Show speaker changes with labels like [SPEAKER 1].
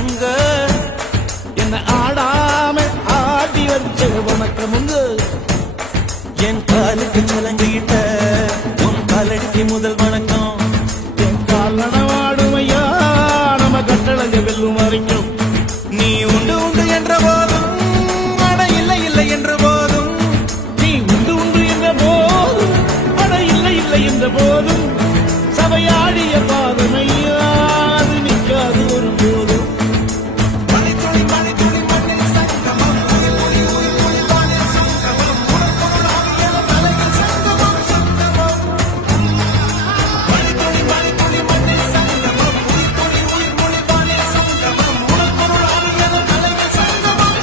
[SPEAKER 1] வணக்கம்ங்க
[SPEAKER 2] என்ன ஆடாம ஆடி வச்ச வணக்கமுங்க
[SPEAKER 1] என் காலுக்கு சலங்கிட்ட உன் காலடிக்கு முதல் வணக்கம்.
[SPEAKER 2] என் கால் நடவாடுமையா நம்ம கட்டளங்க வெல்லும் வரைக்கும்.
[SPEAKER 1] நீ உண்டு உண்டு என்ற போதும் அட இல்லை இல்லை என்ற போதும்.
[SPEAKER 2] நீ உண்டு உண்டு என்ற போதும் அட இல்லை இல்லை என்ற போதும். சபையாடிய